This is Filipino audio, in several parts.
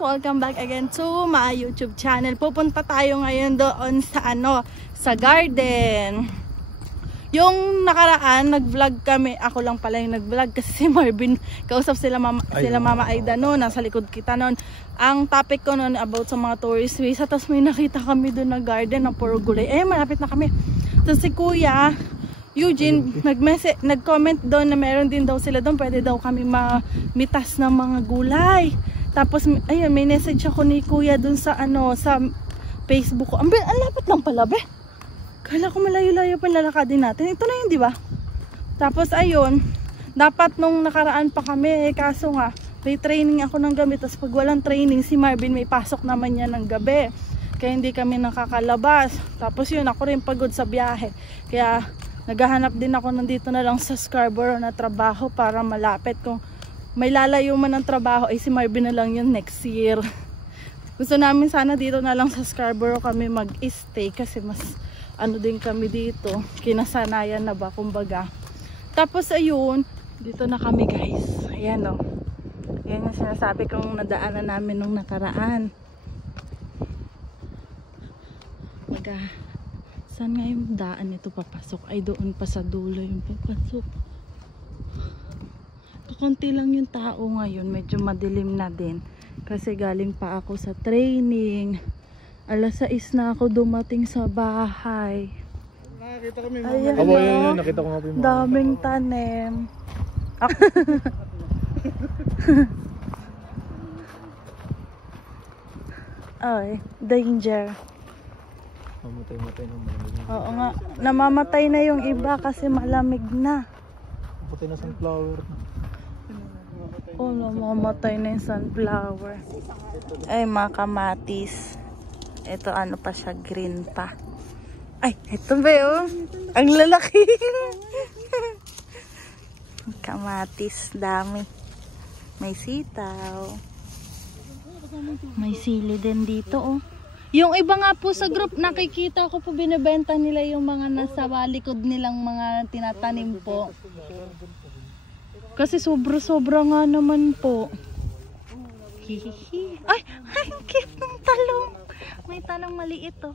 welcome back again to my YouTube channel. Pupunta tayo ngayon doon sa sa garden. Yung nakaraan, nag-vlog kami. Ako lang pala yung nag-vlog kasi si Marvin, kausap sila Mama Aida noon, nasa likod kita noon. Ang topic ko noon about sa mga tourist visa. Tapos may nakita kami doon na garden na puro gulay. Malapit na kami. Tapos si Kuya Eugene nag-comment doon na meron din daw sila doon. Pwede daw kami mamitas ng mga gulay. Tapos ayun, may message ako ni Kuya doon sa sa Facebook ko. Ang lapit lang pala, be. Kala ko malayo-layo pa lalakadin natin. Ito na yun, di ba? Tapos ayun, dapat nung nakaraan pa kami, kaso nga may training ako ng gabi. Tapos pag walang training, si Marvin may pasok naman niya ng gabi. Kaya hindi kami nakakalabas. Tapos yun, ako rin pagod sa biyahe. Kaya naghahanap din ako nandito na lang sa Scarborough na trabaho para malapit. Kung may lalayo man ng trabaho, ay si Marvin na lang yun next year. Gusto namin sana dito na lang sa Scarborough kami mag-stay kasi mas din kami dito. Kinasanayan na ba kumbaga. Tapos ayun, dito na kami guys. Ayan o. Ayan yung sinasabi kong nadaanan namin nung nakaraan. Saan nga yung daan nito papasok? Ay doon pa sa dulo yung papasok. Kakunti lang yung tao ngayon. Medyo madilim na din. Kasi galing pa ako sa training. Alas 6 na ako dumating sa bahay. Nakakita kami. Ayan, Ayan, nakita ko nga po yung mga daming tanim. Ay, danger. Mamatay na malamig. Oo nga, namamatay na yung iba kasi malamig na. Patay na sunflower. Oh, namamatay na yung sunflower. Ay, mga kamatis. Ito pa siya, green pa. Ay, ito ba yun? Ang lalaki. Kamatis, dami. May sitaw. May sili din dito, oh. Yung iba nga po sa group, nakikita ko po binibenta nila yung mga nasa likod nilang mga tinatanim po. Kasi sobra-sobra nga naman po. Hihihi. Ay, cute ng talong. May talong maliit, oh.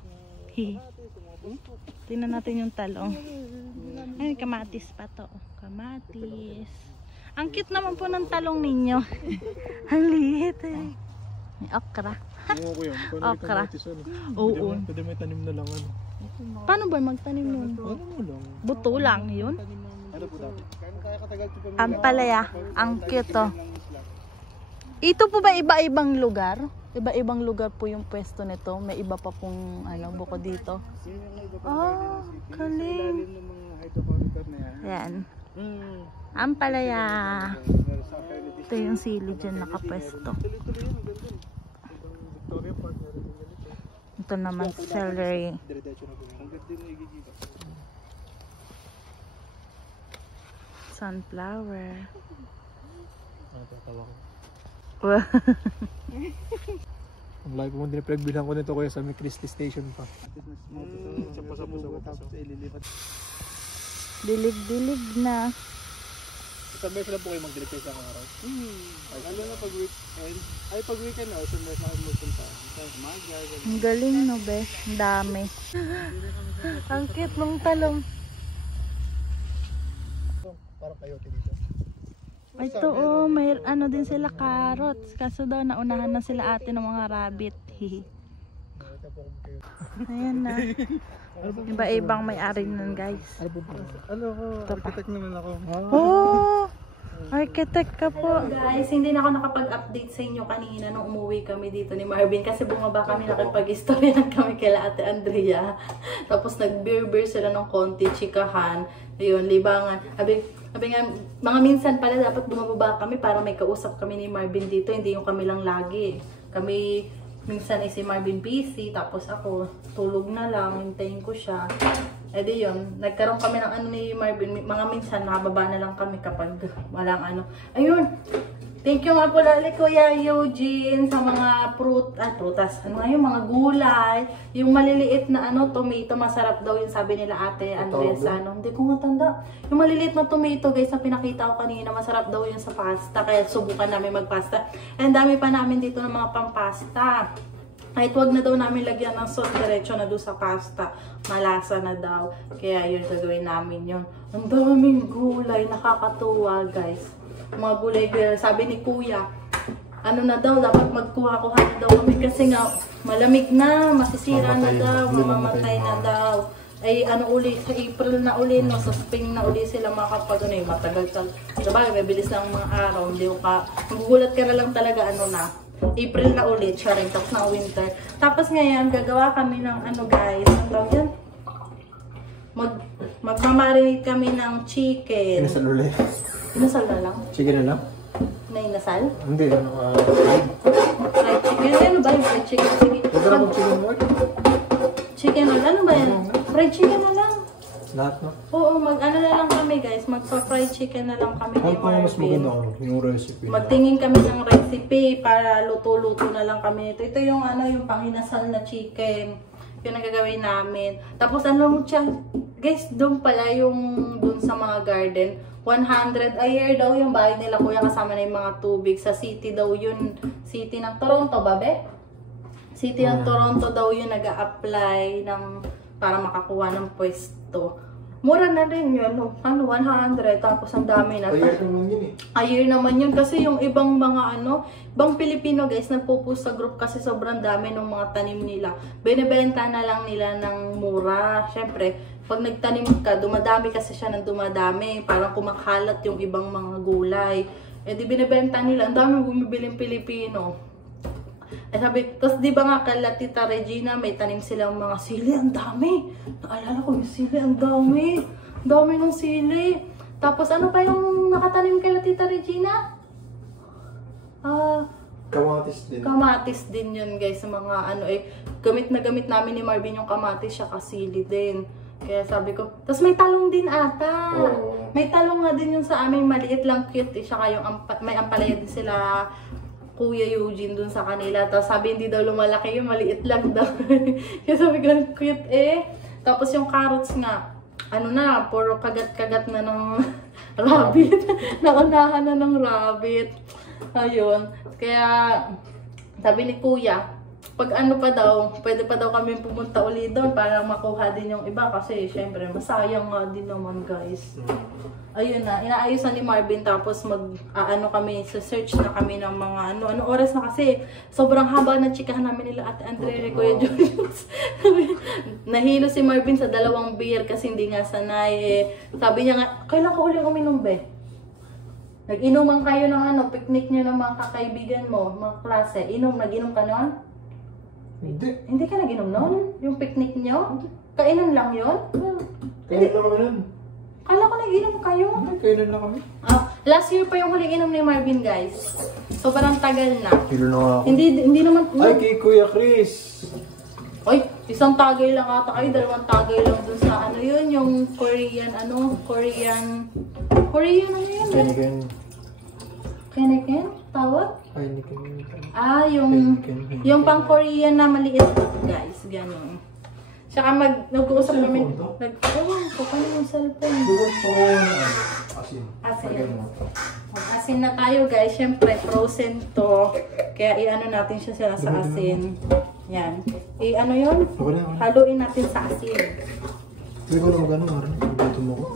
Tingnan natin yung talong. Ay, kamatis pa to. Kamatis. Ang cute naman po ng talong ninyo. Ang liit, eh. May okra. Okra. Oo. Pwede may tanim na lang Paano ba magtanim nun? Buto lang yun? Ampalaya. Ang cute, oh. Ito po ba iba-ibang lugar? Iba-ibang lugar po yung pwesto nito. May iba pa pong bukod dito. Oh, galing. Yan. Ampalaya. Ito yung sili dyan nakapwesto. Ito naman celery. Sunflower. Ang layo po din pinagbilang ko nito kuya sa Christie Station pa. Dilig-dilig na. Isang beses lang po kayo magdilig kayo sa araw. Ano na pag weekend? Ay pag weekend na, isang beses na kayo magpunta. Ang galing, no, be? Ang dami. Ang cute ng talong. Parang kayote dito. Ito, oh, may din sila carrots. Kaso daw naunahan na sila ate ng mga rabbit. Ayan na. Iba-ibang may-ari nun, guys. Architect naman ako. Oh! Architect ka po. Guys, hindi na ako nakapag-update sa inyo kanina nung umuwi kami dito ni Marvin. Kasi bumaba kami, nakipag-istoryan kami kay Ate Andrea. Tapos nag-beer-beer sila ng konti, chikahan. Ayun, libangan. Sabi nga, mga minsan pala dapat bumababa kami para may kausap kami ni Marvin dito. Hindi yung kami lang lagi. Kami, minsan ay si Marvin busy, tapos ako tulog na lang, hintayin ko siya. E di yun, nagkaroon kami ng ni Marvin. Mga minsan nakababa na lang kami kapag walang Ayun, Thank you nga po lali Kuya Eugene sa mga prutas. Ano nga yung mga gulay. Yung maliliit na tomato, masarap daw yung sabi nila ate Andres. Hindi ko matanda. Yung maliliit na tomato guys na pinakita ko kanina, masarap daw yun sa pasta. Kaya subukan namin magpasta. And dami pa namin dito ng mga pampasta. Kahit wag na daw namin lagyan ng sauce, diretso na doon sa pasta. Malasa na daw. Kaya yun gagawin namin yun. Ang daming gulay, nakakatuwa guys. Mga gulay, sabi ni Kuya, ano na daw, dapat magkuha-kuha na daw kami kasi nga malamig na, masisira na daw, mamamatay na daw. Ay uli, sa April na uli, no, sa spring na uli sila makapag matagal. Diba, may bilis lang mga araw, hindi ko ka, magugulat ka na lang talaga, April na ulit, charing, tapos na winter. Tapos ngayon, gagawa kami ng guys, ang tawag yan? Magmamarinate kami ng chicken. Inasal ulit. Inasal na lang? Chicken na lang? Na inasal? Hindi, Fried chicken? Ano ba yung fried chicken? Sige. Chicken mo? Chicken roll? Ano ba yan? Fried chicken na lang. Lahat na? Oo, ano na lang kami guys. Magpa-fried chicken na lang kami ni Marvin. Mas maganda yung recipe. Magtingin kami ng recipe para luto-luto na lang kami nito. Ito yung yung panginasal na chicken. Yung nagagawin namin. Tapos mo siya, guys, doon pala yung doon sa mga garden. 100 a year daw yung bahay nila kuya kasama na yung mga tubig. Sa city daw yun. City ng Toronto, babe? City ng Toronto daw yun nag-a-apply para makakuha ng pwesto. Mura na rin yun. 100. Tapos ang dami na. A year naman yun eh. A year naman yun. Kasi yung ibang mga ibang Pilipino guys, nagpo-post sa group kasi sobrang dami ng mga tanim nila. Binibenta na lang nila ng mura. Siyempre, pag nagtanim ka, dumadami kasi siya ng dumadami. Parang kumakalat yung ibang mga gulay. Eh di binibenta nila. Ang dami bumibiling Pilipino. Eh sabi, tapos di ba nga kala Tita Regina, may tanim silang mga sili. Ang dami. Naalala ko yung sili. Ang dami. Ang dami ng sili. Tapos ano pa yung nakatanim kala Tita Regina? Kamatis din. Kamatis din yun guys. Sa mga gamit na gamit namin ni Marvin yung kamatis siya kasili din. Kaya sabi ko, tapos may talong din ata. Oh. May talong nga din yung sa amin, maliit lang, cute. Siya yung may ampalaya din sila Kuya Eugene dun sa kanila. Tapos sabi hindi daw lumalaki yung maliit lang daw. Kaya sabi ko, cute Tapos yung carrots nga, puro kagat-kagat na ng rabbit. Naunahan na ng rabbit. Ayun. Kaya sabi ni Kuya, pag pa daw, pwede pa daw kami pumunta ulit doon para makuha din yung iba kasi syempre masayang nga din naman guys. Ayun na, inaayos na ni Marvin tapos kami, search na kami ng mga ano oras na kasi sobrang haba na chikahan namin nila Ate Andre, Kuya Julius. Nahilo si Marvin sa 2 beer kasi hindi nga sanay Sabi niya nga, kailan ka uling uminom be? Nag-inuman kayo ng picnic niyo ng mga kakaibigan mo, mga klase. Nag-inom ka noon? Hindi ka nag-inom noon? Yung picnic niyo? Kainan lang yun? Kainan lang kami nun. Kala ko nag-inom kayo. Kainan lang kami. Last year pa yung huling inom ni Marvin guys. Sobrang tagal na. Kilo na ako. Hindi naman. Ay, kay Kuya Chris. Ay, isang tagay lang ata kayo. 2 tagay lang dun sa yun. Yung Korean yun? Keneken? Tawag? Yung pang Korean na maliit guys. Ganun. Tsaka nag-uusap kami. Paano yung cellphone? Asin na tayo guys. Siyempre, frozen to. Kaya natin siya sa asin. Yan. Yun? Haluin natin sa asin. Hindi ko na magano, Marin. Dito mo ko.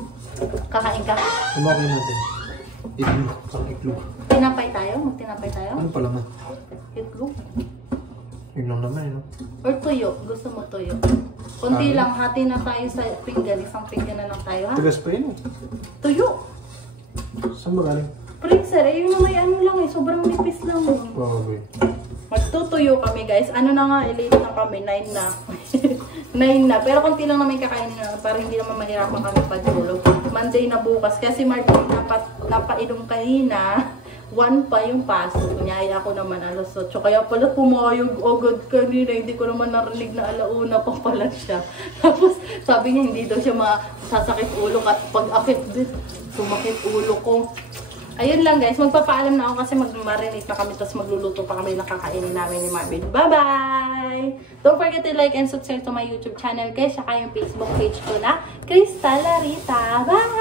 Kakain ka? Kumakain natin. Itlog. Tinapay tayo? Magtinapay tayo? Ano pala man? Itlog? Yun lang naman, Or tuyo? Gusto mo tuyo? Kunti lang, hati na tayo sa pinggan. Isang pinggan na lang tayo, ha? Tigas pa yun Tuyo? Saan ba galing? Princer, yung may lang sobrang nipis lang. Okay. Magtutuyo kami guys. Na nga, late na kami. 9 na. 9 na. Pero konti lang naman kakainin na para hindi naman mahirapan kami pagtulog. Monday na bukas. Kasi Martin, napainom kanina. 1 pa yung pasok niya. Ako naman alas 8. Kaya pala pumayog agad kanina. Hindi ko naman narinig na 1:00 pa pala siya. Tapos sabi niya hindi daw siya masasakit ulo. At pag-akit din, sumakit ulo ko. Ayun lang guys, magpapaalam na ako kasi mag-marinate na kami tapos magluluto pa kami nakakainin namin ni Marvin. Bye-bye! Don't forget to like and subscribe to my YouTube channel guys, saka yung Facebook page ko na Crystal Larita. Bye!